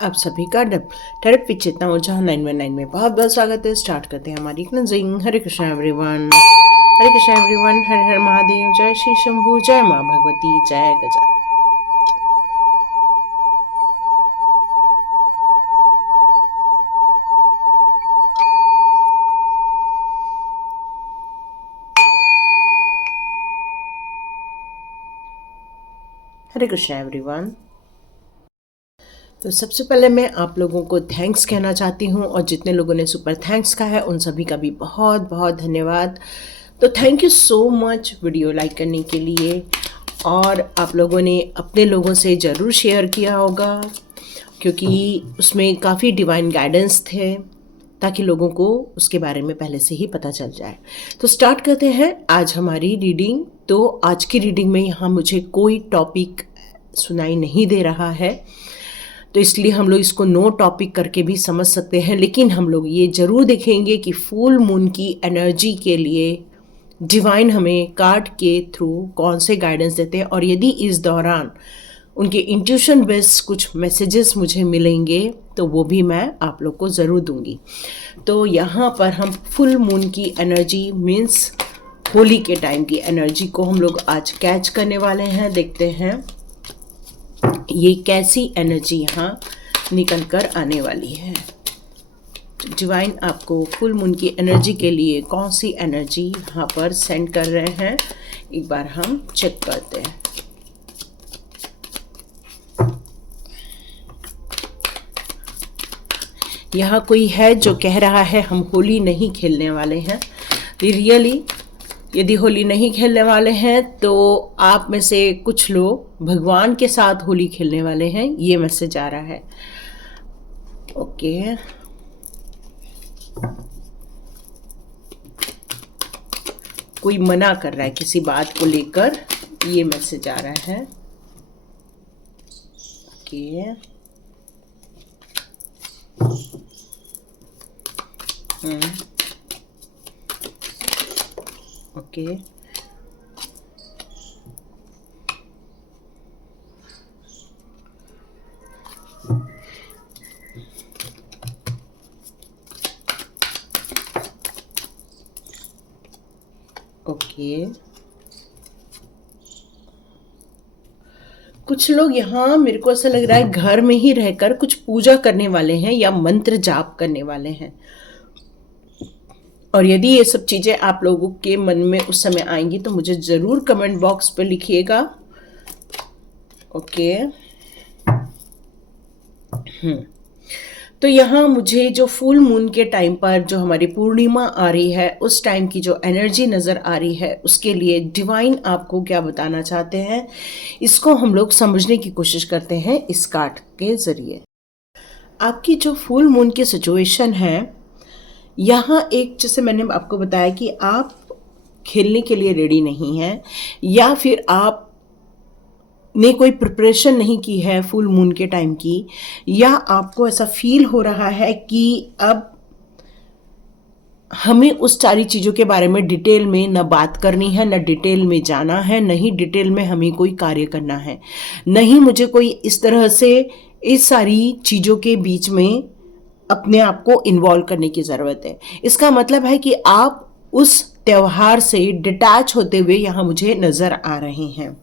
आप सभी का थेरेपी चेतना ऊर्जा 919 में बहुत बहुत स्वागत है। स्टार्ट करते हैं हमारी क्लेंजिंग। हरे कृष्णा एवरीवन, हरे कृष्णा एवरीवन, हर हर महादेव, जय श्री शंभू, जय माँ भगवती, जय गजा। हरे कृष्णा एवरीवन। तो सबसे पहले मैं आप लोगों को थैंक्स कहना चाहती हूँ, और जितने लोगों ने सुपर थैंक्स कहा है उन सभी का भी बहुत बहुत धन्यवाद। तो thank you so much video like करने के लिए, और आप लोगों ने अपने लोगों से ज़रूर शेयर किया होगा क्योंकि उसमें काफ़ी डिवाइन गाइडेंस थे, ताकि लोगों को उसके बारे में पहले से ही पता चल जाए। तो स्टार्ट करते हैं आज हमारी रीडिंग। तो आज की रीडिंग में यहाँ मुझे कोई टॉपिक सुनाई नहीं दे रहा है, तो इसलिए हम लोग इसको नो टॉपिक करके भी समझ सकते हैं, लेकिन हम लोग ये ज़रूर देखेंगे कि फुल मून की एनर्जी के लिए डिवाइन हमें कार्ड के थ्रू कौन से गाइडेंस देते हैं, और यदि इस दौरान उनके इंट्यूशन बेस्ड कुछ मैसेजेस मुझे मिलेंगे तो वो भी मैं आप लोग को ज़रूर दूंगी। तो यहाँ पर हम फुल मून की एनर्जी मीन्स होली के टाइम की एनर्जी को हम लोग आज कैच करने वाले हैं। देखते हैं ये कैसी एनर्जी यहाँ निकल कर आने वाली है। डिवाइन आपको फुल मून की एनर्जी के लिए कौन सी एनर्जी यहाँ पर सेंड कर रहे हैं, एक बार हम चेक करते हैं। यहाँ कोई है जो कह रहा है हम होली नहीं खेलने वाले हैं। रियली यदि होली नहीं खेलने वाले हैं तो आप में से कुछ लोग भगवान के साथ होली खेलने वाले हैं, ये मैसेज आ रहा है। ओके, कोई मना कर रहा है किसी बात को लेकर, ये मैसेज आ रहा है। Okay, okay, okay. कुछ लोग यहाँ मेरे को ऐसा लग रहा है घर में ही रहकर कुछ पूजा करने वाले हैं या मंत्र जाप करने वाले हैं, और यदि ये सब चीज़ें आप लोगों के मन में उस समय आएंगी तो मुझे ज़रूर कमेंट बॉक्स पर लिखिएगा। ओके, तो यहाँ मुझे जो फुल मून के टाइम पर जो हमारी पूर्णिमा आ रही है उस टाइम की जो एनर्जी नज़र आ रही है, उसके लिए डिवाइन आपको क्या बताना चाहते हैं, इसको हम लोग समझने की कोशिश करते हैं इस कार्ड के ज़रिए। आपकी जो फुल मून की सिचुएशन है, यहाँ एक जैसे मैंने आपको बताया कि आप खेलने के लिए रेडी नहीं हैं, या फिर आप ने कोई प्रिपरेशन नहीं की है फुल मून के टाइम की, या आपको ऐसा फील हो रहा है कि अब हमें उस सारी चीज़ों के बारे में डिटेल में न बात करनी है, न डिटेल में जाना है, न ही डिटेल में हमें कोई कार्य करना है, नहीं मुझे कोई इस तरह से इस सारी चीज़ों के बीच में अपने आप को इन्वॉल्व करने की ज़रूरत है। इसका मतलब है कि आप उस त्यौहार से डिटैच होते हुए यहाँ मुझे नज़र आ रहे हैं।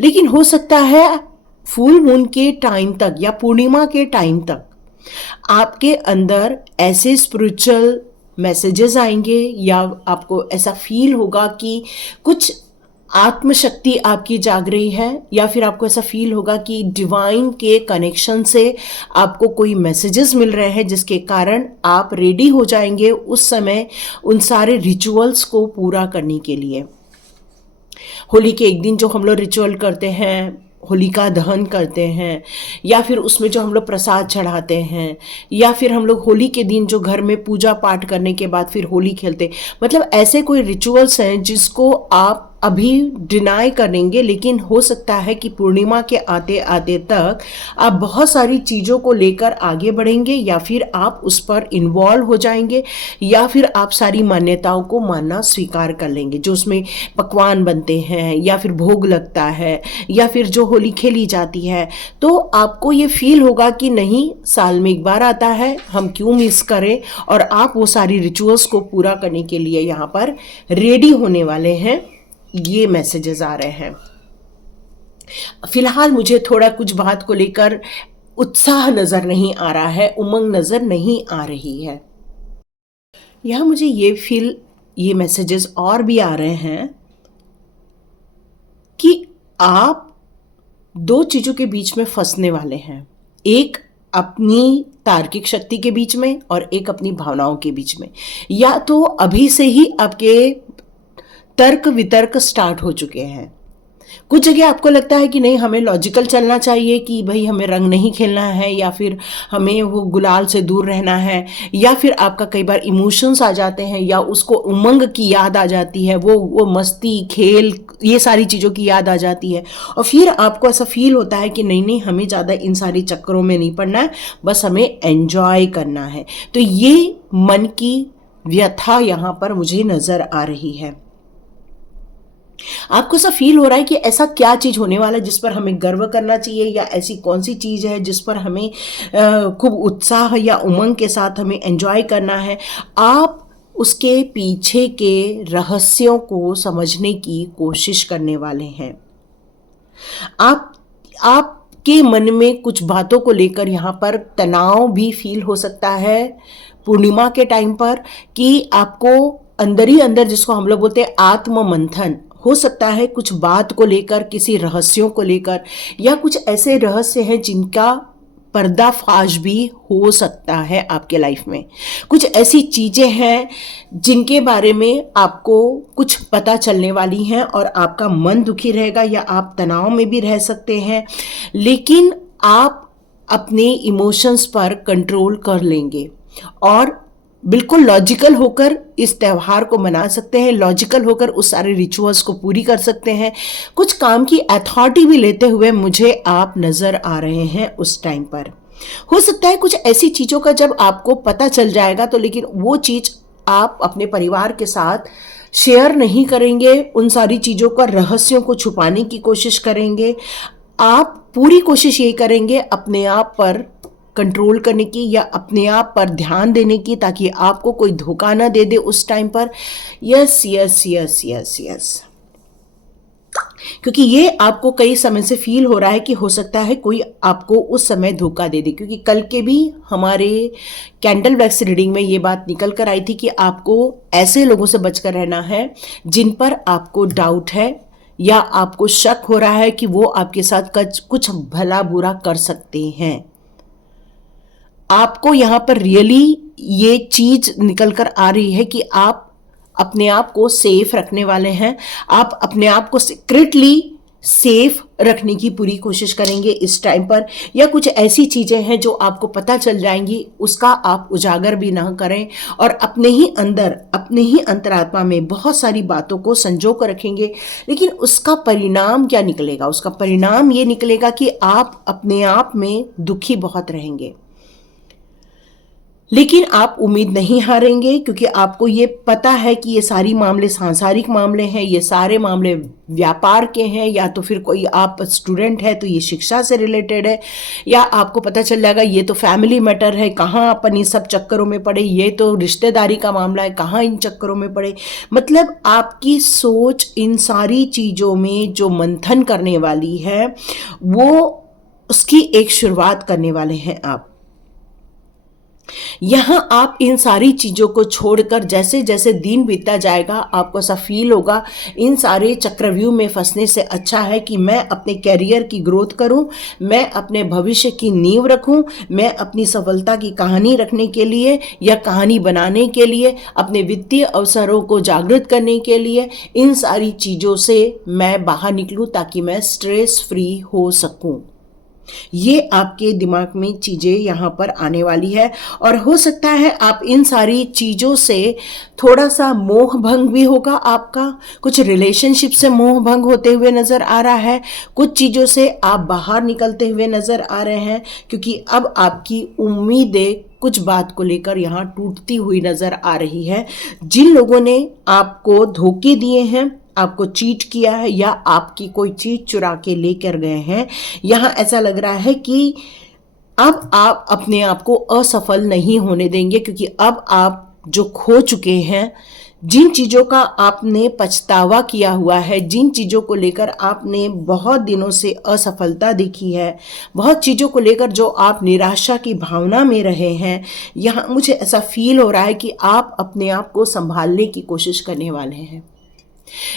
लेकिन हो सकता है फुल मून के टाइम तक या पूर्णिमा के टाइम तक आपके अंदर ऐसे स्पिरिचुअल मैसेजेस आएंगे, या आपको ऐसा फील होगा कि कुछ आत्मशक्ति आपकी जाग रही है, या फिर आपको ऐसा फील होगा कि डिवाइन के कनेक्शन से आपको कोई मैसेजेस मिल रहे हैं, जिसके कारण आप रेडी हो जाएंगे उस समय उन सारे रिचुअल्स को पूरा करने के लिए। होली के एक दिन जो हम लोग रिचुअल करते हैं, होलिका दहन करते हैं, या फिर उसमें जो हम लोग प्रसाद चढ़ाते हैं, या फिर हम लोग होली के दिन जो घर में पूजा पाठ करने के बाद फिर होली खेलते, मतलब ऐसे कोई रिचुअल्स हैं जिसको आप अभी डिनाई करेंगे, लेकिन हो सकता है कि पूर्णिमा के आते आते तक आप बहुत सारी चीज़ों को लेकर आगे बढ़ेंगे, या फिर आप उस पर इन्वॉल्व हो जाएंगे, या फिर आप सारी मान्यताओं को मानना स्वीकार कर लेंगे, जो उसमें पकवान बनते हैं या फिर भोग लगता है या फिर जो होली खेली जाती है। तो आपको ये फील होगा कि नहीं, साल में एक बार आता है, हम क्यों मिस करें, और आप वो सारी रिचुअल्स को पूरा करने के लिए यहाँ पर रेडी होने वाले हैं। ये मैसेजेस आ रहे हैं। फिलहाल मुझे थोड़ा कुछ बात को लेकर उत्साह नजर नहीं आ रहा है, उमंग नजर नहीं आ रही है। यहां मुझे ये मैसेजेस और भी आ रहे हैं कि आप दो चीजों के बीच में फंसने वाले हैं, एक अपनी तार्किक शक्ति के बीच में और एक अपनी भावनाओं के बीच में। या तो अभी से ही आपके तर्क वितर्क स्टार्ट हो चुके हैं। कुछ जगह आपको लगता है कि नहीं, हमें लॉजिकल चलना चाहिए, कि भाई हमें रंग नहीं खेलना है, या फिर हमें वो गुलाल से दूर रहना है, या फिर आपका कई बार इमोशंस आ जाते हैं, या उसको उमंग की याद आ जाती है, वो मस्ती खेल ये सारी चीज़ों की याद आ जाती है, और फिर आपको ऐसा फील होता है कि नहीं नहीं, हमें ज़्यादा इन सारी चक्करों में नहीं पड़ना है, बस हमें एंजॉय करना है। तो ये मन की व्यथा यहाँ पर मुझे नज़र आ रही है। आपको ऐसा फील हो रहा है कि ऐसा क्या चीज होने वाला है जिस पर हमें गर्व करना चाहिए, या ऐसी कौन सी चीज है जिस पर हमें खूब उत्साह या उमंग के साथ हमें एंजॉय करना है। आप उसके पीछे के रहस्यों को समझने की कोशिश करने वाले हैं। आपके मन में कुछ बातों को लेकर यहाँ पर तनाव भी फील हो सकता है पूर्णिमा के टाइम पर, कि आपको अंदर ही अंदर, जिसको हम लोग बोलते हैं आत्म मंथन, हो सकता है कुछ बात को लेकर, किसी रहस्यों को लेकर, या कुछ ऐसे रहस्य हैं जिनका पर्दाफाश भी हो सकता है आपके लाइफ में। कुछ ऐसी चीजें हैं जिनके बारे में आपको कुछ पता चलने वाली हैं और आपका मन दुखी रहेगा, या आप तनाव में भी रह सकते हैं, लेकिन आप अपने इमोशंस पर कंट्रोल कर लेंगे और बिल्कुल लॉजिकल होकर इस त्यौहार को मना सकते हैं, लॉजिकल होकर उस सारे रिचुअल्स को पूरी कर सकते हैं। कुछ काम की अथॉरिटी भी लेते हुए मुझे आप नजर आ रहे हैं उस टाइम पर। हो सकता है कुछ ऐसी चीजों का जब आपको पता चल जाएगा तो, लेकिन वो चीज आप अपने परिवार के साथ शेयर नहीं करेंगे, उन सारी चीजों का रहस्यों को छुपाने की कोशिश करेंगे। आप पूरी कोशिश यही करेंगे अपने आप पर कंट्रोल करने की, या अपने आप पर ध्यान देने की, ताकि आपको कोई धोखा ना दे दे उस टाइम पर। Yes yes yes yes yes, क्योंकि ये आपको कई समय से फील हो रहा है कि हो सकता है कोई आपको उस समय धोखा दे दे, क्योंकि कल के भी हमारे कैंडल वैक्स रीडिंग में ये बात निकल कर आई थी कि आपको ऐसे लोगों से बचकर रहना है जिन पर आपको डाउट है, या आपको शक हो रहा है कि वो आपके साथ कुछ भला बुरा कर सकते हैं। आपको यहाँ पर रियली ये चीज निकल कर आ रही है कि आप अपने आप को सेफ रखने वाले हैं। आप अपने आप को सीक्रेटली सेफ रखने की पूरी कोशिश करेंगे इस टाइम पर, या कुछ ऐसी चीजें हैं जो आपको पता चल जाएंगी, उसका आप उजागर भी ना करें, और अपने ही अंतरात्मा में बहुत सारी बातों को संजो कर रखेंगे। लेकिन उसका परिणाम क्या निकलेगा? उसका परिणाम ये निकलेगा कि आप अपने आप में दुखी बहुत रहेंगे, लेकिन आप उम्मीद नहीं हारेंगे, क्योंकि आपको ये पता है कि ये सारी मामले सांसारिक मामले हैं, ये सारे मामले व्यापार के हैं, या तो फिर कोई आप स्टूडेंट है तो ये शिक्षा से रिलेटेड है, या आपको पता चल जाएगा ये तो फैमिली मैटर है, कहाँ अपन इन सब चक्करों में पड़े, ये तो रिश्तेदारी का मामला है, कहाँ इन चक्करों में पड़े। मतलब आपकी सोच इन सारी चीज़ों में जो मंथन करने वाली है, वो उसकी एक शुरुआत करने वाले हैं आप। यहां आप इन सारी चीजों को छोड़कर जैसे जैसे दिन बीतता जाएगा, आपको ऐसा फील होगा इन सारे चक्रव्यूह में फंसने से अच्छा है कि मैं अपने कैरियर की ग्रोथ करूं, मैं अपने भविष्य की नींव रखूं, मैं अपनी सफलता की कहानी रखने के लिए या कहानी बनाने के लिए, अपने वित्तीय अवसरों को जागृत करने के लिए, इन सारी चीजों से मैं बाहर निकलूं ताकि मैं स्ट्रेस फ्री हो सकूं। ये आपके दिमाग में चीज़ें यहाँ पर आने वाली है और हो सकता है आप इन सारी चीज़ों से थोड़ा सा मोह भंग भी होगा आपका। कुछ रिलेशनशिप से मोह भंग होते हुए नज़र आ रहा है, कुछ चीज़ों से आप बाहर निकलते हुए नज़र आ रहे हैं, क्योंकि अब आपकी उम्मीदें कुछ बात को लेकर यहाँ टूटती हुई नज़र आ रही है। जिन लोगों ने आपको धोखे दिए हैं, आपको चीट किया है या आपकी कोई चीज चुरा के लेकर गए हैं, यहाँ ऐसा लग रहा है कि अब आप अपने आप को असफल नहीं होने देंगे, क्योंकि अब आप जो खो चुके हैं, जिन चीज़ों का आपने पछतावा किया हुआ है, जिन चीज़ों को लेकर आपने बहुत दिनों से असफलता देखी है, बहुत चीज़ों को लेकर जो आप निराशा की भावना में रहे हैं, यहाँ मुझे ऐसा फील हो रहा है कि आप अपने आप को संभालने की कोशिश करने वाले हैं।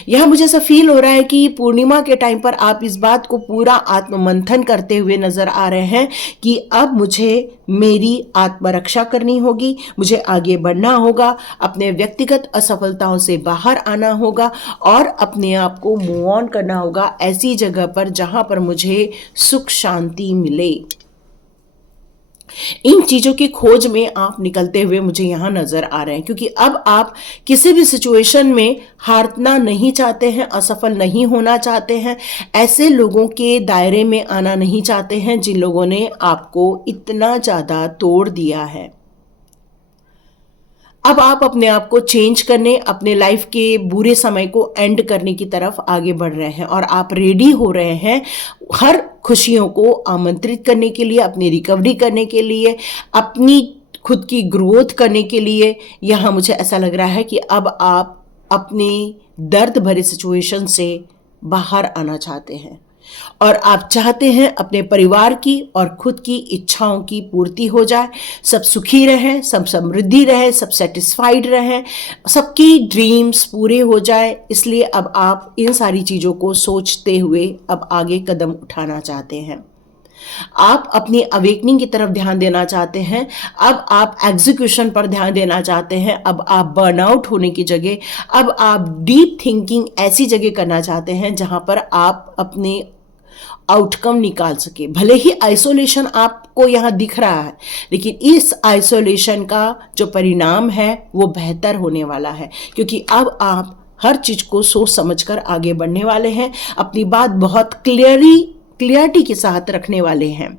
यह मुझे ऐसा फील हो रहा है कि पूर्णिमा के टाइम पर आप इस बात को पूरा आत्ममंथन करते हुए नजर आ रहे हैं कि अब मुझे मेरी आत्मरक्षा करनी होगी, मुझे आगे बढ़ना होगा, अपने व्यक्तिगत असफलताओं से बाहर आना होगा और अपने आप को मूव ऑन करना होगा ऐसी जगह पर जहां पर मुझे सुख शांति मिले। इन चीज़ों की खोज में आप निकलते हुए मुझे यहाँ नज़र आ रहे हैं, क्योंकि अब आप किसी भी सिचुएशन में हारना नहीं चाहते हैं, असफल नहीं होना चाहते हैं, ऐसे लोगों के दायरे में आना नहीं चाहते हैं जिन लोगों ने आपको इतना ज़्यादा तोड़ दिया है। अब आप अपने आप को चेंज करने, अपने लाइफ के बुरे समय को एंड करने की तरफ आगे बढ़ रहे हैं और आप रेडी हो रहे हैं हर खुशियों को आमंत्रित करने के लिए, अपनी रिकवरी करने के लिए, अपनी खुद की ग्रोथ करने के लिए। यहाँ मुझे ऐसा लग रहा है कि अब आप अपनी दर्द भरे सिचुएशन से बाहर आना चाहते हैं और आप चाहते हैं अपने परिवार की और खुद की इच्छाओं की पूर्ति हो जाए, सब सुखी रहें, सब समृद्धि रहे, सब सेटिस्फाइड रहें, सबकी ड्रीम्स पूरे हो जाए। इसलिए अब आप इन सारी चीज़ों को सोचते हुए अब आगे कदम उठाना चाहते हैं। आप अपनी अवेकनिंग की तरफ ध्यान देना चाहते हैं, अब आप एग्जीक्यूशन पर ध्यान देना चाहते हैं, अब आप बर्नआउट होने की जगह अब आप डीप थिंकिंग ऐसी जगह करना चाहते हैं जहां पर आप अपने आउटकम निकाल सके। भले ही आइसोलेशन आपको यहाँ दिख रहा है, लेकिन इस आइसोलेशन का जो परिणाम है वो बेहतर होने वाला है, क्योंकि अब आप हर चीज को सोच समझकर आगे बढ़ने वाले हैं, अपनी बात बहुत क्लियरिटी के साथ रखने वाले हैं।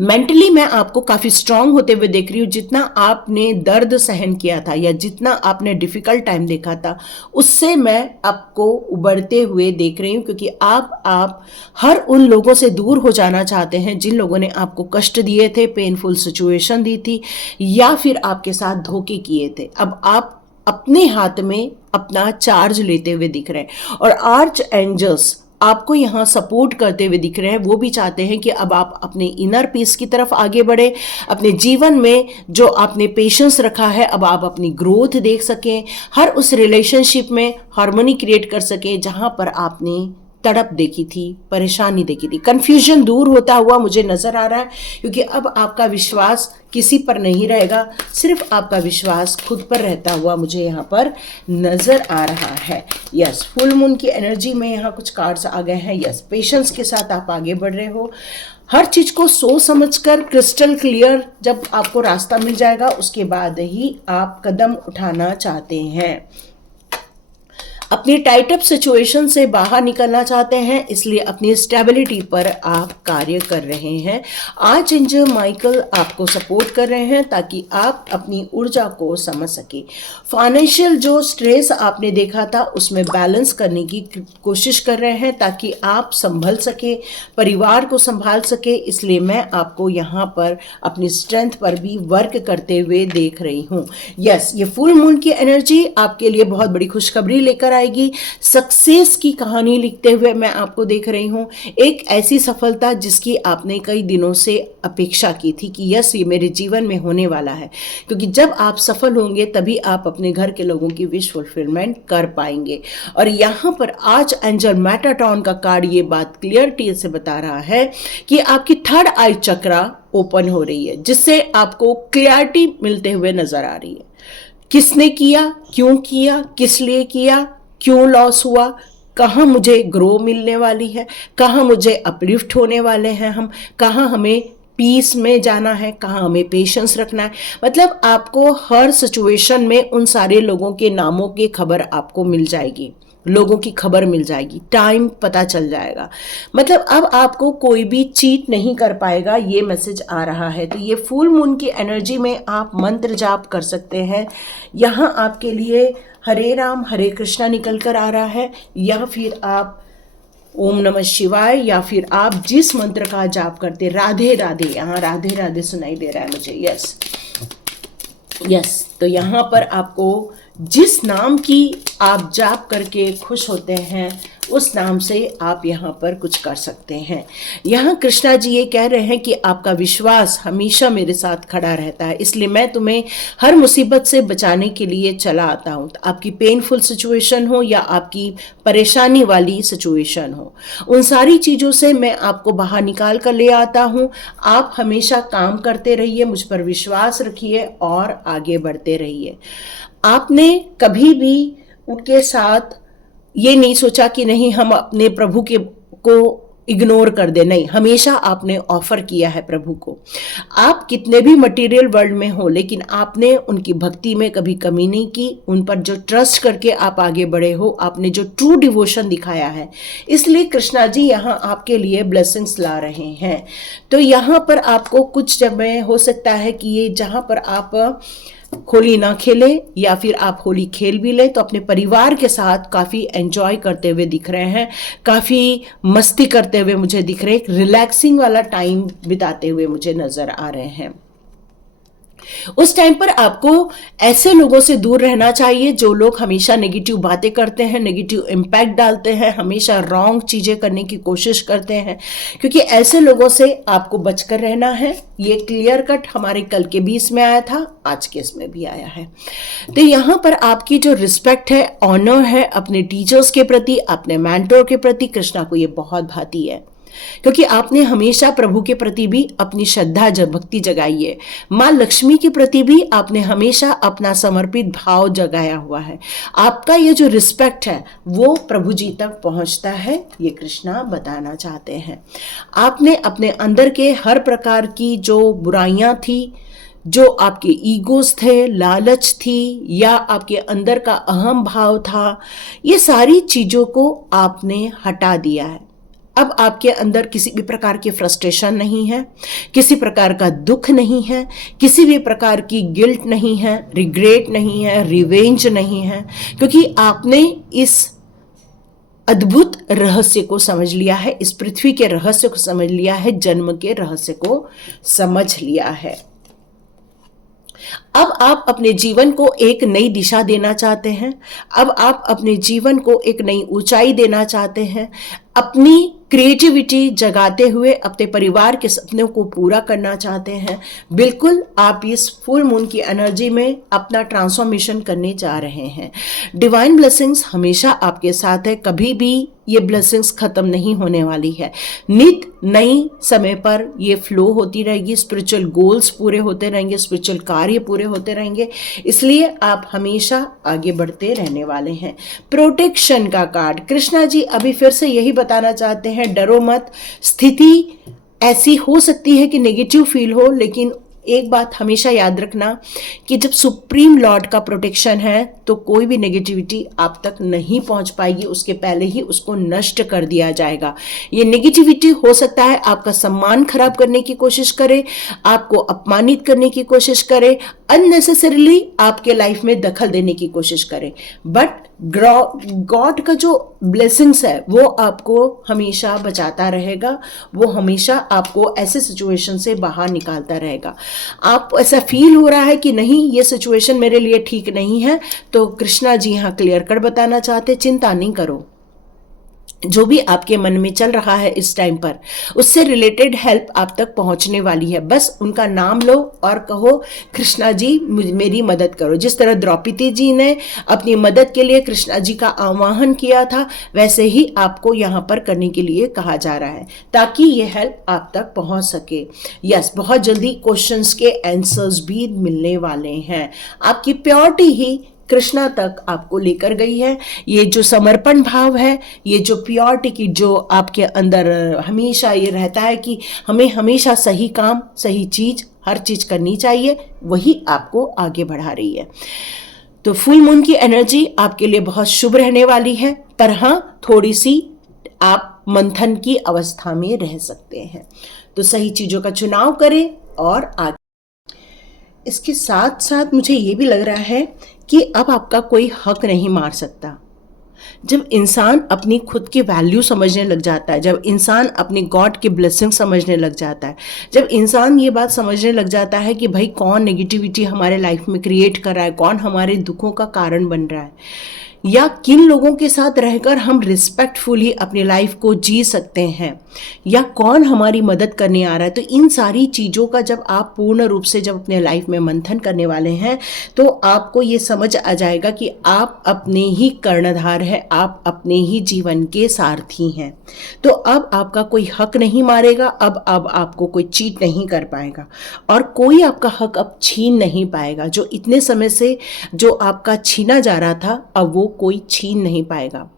मेंटली मैं आपको काफी स्ट्रांग होते हुए देख रही हूँ। जितना आपने दर्द सहन किया था या जितना आपने डिफिकल्ट टाइम देखा था, उससे मैं आपको उबरते हुए देख रही हूँ, क्योंकि आप हर उन लोगों से दूर हो जाना चाहते हैं जिन लोगों ने आपको कष्ट दिए थे, पेनफुल सिचुएशन दी थी या फिर आपके साथ धोखे किए थे। अब आप अपने हाथ में अपना चार्ज लेते हुए दिख रहे हैं और आर्च एंजल्स आपको यहाँ सपोर्ट करते हुए दिख रहे हैं। वो भी चाहते हैं कि अब आप अपने इनर पीस की तरफ आगे बढ़े, अपने जीवन में जो आपने पेशेंस रखा है अब आप अपनी ग्रोथ देख सकें, हर उस रिलेशनशिप में हार्मनी क्रिएट कर सकें जहाँ पर आपने तड़प देखी थी, परेशानी देखी थी। कंफ्यूजन दूर होता हुआ मुझे नजर आ रहा है, क्योंकि अब आपका विश्वास किसी पर नहीं रहेगा, सिर्फ आपका विश्वास खुद पर रहता हुआ मुझे यहाँ पर नजर आ रहा है। यस, फुल मून की एनर्जी में यहाँ कुछ कार्ड्स आ गए हैं। यस, पेशेंस के साथ आप आगे बढ़ रहे हो। हर चीज को सोच समझकर क्रिस्टल क्लियर जब आपको रास्ता मिल जाएगा, उसके बाद ही आप कदम उठाना चाहते हैं। अपनी टाइट अप सिचुएशन से बाहर निकलना चाहते हैं, इसलिए अपनी स्टेबिलिटी पर आप कार्य कर रहे हैं। आज एंजल माइकल आपको सपोर्ट कर रहे हैं ताकि आप अपनी ऊर्जा को समझ सके। फाइनेंशियल जो स्ट्रेस आपने देखा था उसमें बैलेंस करने की कोशिश कर रहे हैं ताकि आप संभल सके, परिवार को संभाल सके। इसलिए मैं आपको यहाँ पर अपनी स्ट्रेंथ पर भी वर्क करते हुए देख रही हूँ। यस, ये फुल मून की एनर्जी आपके लिए बहुत बड़ी खुशखबरी लेकर आएगी। सक्सेस की कहानी लिखते हुए मैं आपको देख रही हूँ, एक ऐसी सफलता जिसकी आपने कई दिनों से अपेक्षा की थी कि यस, ये मेरे जीवन में होने वाला है, क्योंकि जब आप सफल होंगे तभी आप अपने घर के लोगों की विश फुलफिलमेंट कर पाएंगे। और यहाँ पर आज एंजल मेटाट्रॉन का कार्ड ये बात क्लियरिटी से बता रहा है कि आपकी थर्ड आई चक्रा ओपन हो रही है, जिससे आपको क्लियरिटी मिलते हुए नजर आ रही है। किसने किया, क्यों किया, किस लिए किया, क्यों लॉस हुआ, कहाँ मुझे ग्रो मिलने वाली है, कहाँ मुझे अपलिफ्ट होने वाले हैं हम, कहाँ हमें पीस में जाना है, कहाँ हमें पेशेंस रखना है। मतलब आपको हर सिचुएशन में उन सारे लोगों के नामों की खबर आपको मिल जाएगी, लोगों की खबर मिल जाएगी, टाइम पता चल जाएगा। मतलब अब आपको कोई भी चीट नहीं कर पाएगा, ये मैसेज आ रहा है। तो ये फुल मून की एनर्जी में आप मंत्र जाप कर सकते हैं। यहाँ आपके लिए हरे राम हरे कृष्णा निकल कर आ रहा है, या फिर आप ओम नमः शिवाय, या फिर आप जिस मंत्र का जाप करते, राधे राधे, यहाँ राधे राधे सुनाई दे रहा है मुझे। यस यस, तो यहाँ पर आपको जिस नाम की आप जाप करके खुश होते हैं उस नाम से आप यहाँ पर कुछ कर सकते हैं। यहाँ कृष्णा जी ये कह रहे हैं कि आपका विश्वास हमेशा मेरे साथ खड़ा रहता है, इसलिए मैं तुम्हें हर मुसीबत से बचाने के लिए चला आता हूँ। तो आपकी पेनफुल सिचुएशन हो या आपकी परेशानी वाली सिचुएशन हो, उन सारी चीज़ों से मैं आपको बाहर निकाल कर ले आता हूँ। आप हमेशा काम करते रहिए, मुझ पर विश्वास रखिए और आगे बढ़ते रहिए। आपने कभी भी उनके साथ ये नहीं सोचा कि नहीं हम अपने प्रभु के को इग्नोर कर दे, नहीं, हमेशा आपने ऑफर किया है प्रभु को। आप कितने भी मटेरियल वर्ल्ड में हो, लेकिन आपने उनकी भक्ति में कभी कमी नहीं की, उन पर जो ट्रस्ट करके आप आगे बढ़े हो, आपने जो ट्रू डिवोशन दिखाया है, इसलिए कृष्णा जी यहाँ आपके लिए ब्लेसिंग्स ला रहे हैं। तो यहाँ पर आपको कुछ जगह हो सकता है कि ये जहाँ पर आप होली ना खेले या फिर आप होली खेल भी ले, तो अपने परिवार के साथ काफ़ी एंजॉय करते हुए दिख रहे हैं, काफ़ी मस्ती करते हुए मुझे दिख रहे हैं, एक रिलैक्सिंग वाला टाइम बिताते हुए मुझे नज़र आ रहे हैं। उस टाइम पर आपको ऐसे लोगों से दूर रहना चाहिए जो लोग हमेशा नेगेटिव बातें करते हैं, नेगेटिव इम्पैक्ट डालते हैं, हमेशा रॉन्ग चीज़ें करने की कोशिश करते हैं, क्योंकि ऐसे लोगों से आपको बचकर रहना है। ये क्लियर कट हमारे कल के भी इसमें आया था, आज के इसमें भी आया है। तो यहाँ पर आपकी जो रिस्पेक्ट है, ऑनर है अपने टीचर्स के प्रति, अपने मेंटर के प्रति, कृष्णा को ये बहुत भाती है, क्योंकि आपने हमेशा प्रभु के प्रति भी अपनी श्रद्धा भक्ति जगाई है। माँ लक्ष्मी के प्रति भी आपने हमेशा अपना समर्पित भाव जगाया हुआ है। आपका ये जो रिस्पेक्ट है वो प्रभु जी तक पहुंचता है, ये कृष्णा बताना चाहते हैं। आपने अपने अंदर के हर प्रकार की जो बुराइयां थी, जो आपके ईगोस थे, लालच थी, या आपके अंदर का अहम भाव था, ये सारी चीज़ों को आपने हटा दिया है। अब आपके अंदर किसी भी प्रकार की फ्रस्ट्रेशन नहीं है, किसी प्रकार का दुख नहीं है, किसी भी प्रकार की गिल्ट नहीं है, रिग्रेट नहीं है, रिवेंज नहीं है, क्योंकि आपने इस अद्भुत रहस्य को समझ लिया है, इस पृथ्वी के रहस्य को समझ लिया है, जन्म के रहस्य को समझ लिया है। अब आप अपने जीवन को एक नई दिशा देना चाहते हैं, अब आप अपने जीवन को एक नई ऊंचाई देना चाहते हैं, अपनी क्रिएटिविटी जगाते हुए अपने परिवार के सपनों को पूरा करना चाहते हैं। बिल्कुल आप इस फुल मून की एनर्जी में अपना ट्रांसफॉर्मेशन करने जा रहे हैं। डिवाइन ब्लेसिंग्स हमेशा आपके साथ है, कभी भी ये ब्लेसिंग्स खत्म नहीं होने वाली है। नित नई समय पर ये फ्लो होती रहेगी, स्पिरिचुअल गोल्स पूरे होते रहेंगे, स्पिरिचुअल कार्य पूरे होते रहेंगे, इसलिए आप हमेशा आगे बढ़ते रहने वाले हैं। प्रोटेक्शन का कार्ड कृष्णा जी अभी फिर से यही बताना चाहते हैं, डरो मत। स्थिति ऐसी हो सकती है कि नेगेटिव फील हो, लेकिन एक बात हमेशा याद रखना कि जब सुप्रीम लॉर्ड का प्रोटेक्शन है तो कोई भी नेगेटिविटी आप तक नहीं पहुंच पाएगी, उसके पहले ही उसको नष्ट कर दिया जाएगा। ये नेगेटिविटी हो सकता है आपका सम्मान खराब करने की कोशिश करे, आपको अपमानित करने की कोशिश करे, अननेसेसरीली आपके लाइफ में दखल देने की कोशिश करे, बट गॉड का जो ब्लेसिंग्स है वो आपको हमेशा बचाता रहेगा, वो हमेशा आपको ऐसे सिचुएशन से बाहर निकालता रहेगा। आप ऐसा फील हो रहा है कि नहीं ये सिचुएशन मेरे लिए ठीक नहीं है, तो कृष्णा जी यहाँ क्लियर कर बताना चाहते, चिंता नहीं करो, जो भी आपके मन में चल रहा है इस टाइम पर, उससे रिलेटेड हेल्प आप तक पहुंचने वाली है। बस उनका नाम लो और कहो कृष्णा जी मेरी मदद करो। जिस तरह द्रौपदी जी ने अपनी मदद के लिए कृष्णा जी का आह्वान किया था, वैसे ही आपको यहाँ पर करने के लिए कहा जा रहा है, ताकि ये हेल्प आप तक पहुँच सके। यस, बहुत जल्दी क्वेश्चंस के आंसर्स भी मिलने वाले हैं। आपकी प्योरिटी ही कृष्णा तक आपको लेकर गई है। ये जो समर्पण भाव है, ये जो प्योरिटी की जो आपके अंदर हमेशा ये रहता है कि हमें हमेशा सही काम, सही चीज़, हर चीज़ करनी चाहिए, वही आपको आगे बढ़ा रही है। तो फुल मून की एनर्जी आपके लिए बहुत शुभ रहने वाली है, पर हाँ थोड़ी सी आप मंथन की अवस्था में रह सकते हैं। तो सही चीज़ों का चुनाव करें और आगे। इसके साथ साथ मुझे ये भी लग रहा है कि अब आपका कोई हक नहीं मार सकता। जब इंसान अपनी खुद की वैल्यू समझने लग जाता है, जब इंसान अपनी गॉड की ब्लेसिंग समझने लग जाता है, जब इंसान ये बात समझने लग जाता है कि भाई कौन नेगेटिविटी हमारे लाइफ में क्रिएट कर रहा है, कौन हमारे दुखों का कारण बन रहा है, या किन लोगों के साथ रहकर हम रिस्पेक्टफुली अपनी लाइफ को जी सकते हैं, या कौन हमारी मदद करने आ रहा है, तो इन सारी चीज़ों का जब आप पूर्ण रूप से जब अपने लाइफ में मंथन करने वाले हैं तो आपको ये समझ आ जाएगा कि आप अपने ही कर्णधार हैं, आप अपने ही जीवन के सारथी हैं। तो अब आपका कोई हक नहीं मारेगा, अब आपको कोई चीट नहीं कर पाएगा और कोई आपका हक अब छीन नहीं पाएगा। जो इतने समय से जो आपका छीना जा रहा था, अब वो कोई छीन नहीं पाएगा,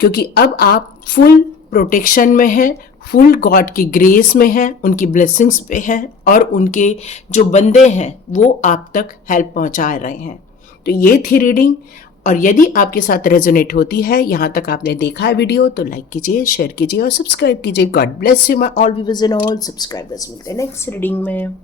क्योंकि अब आप फुल प्रोटेक्शन में हैं, फुल गॉड की ग्रेस में हैं, उनकी ब्लेसिंग्स पे हैं और उनके जो बंदे हैं वो आप तक हेल्प पहुंचा रहे हैं। तो ये थी रीडिंग, और यदि आपके साथ रेजोनेट होती है, यहाँ तक आपने देखा है वीडियो, तो लाइक कीजिए, शेयर कीजिए और सब्सक्राइब कीजिए। God bless you my all viewers and all subscribers. मिलते हैं नेक्स्ट रीडिंग में।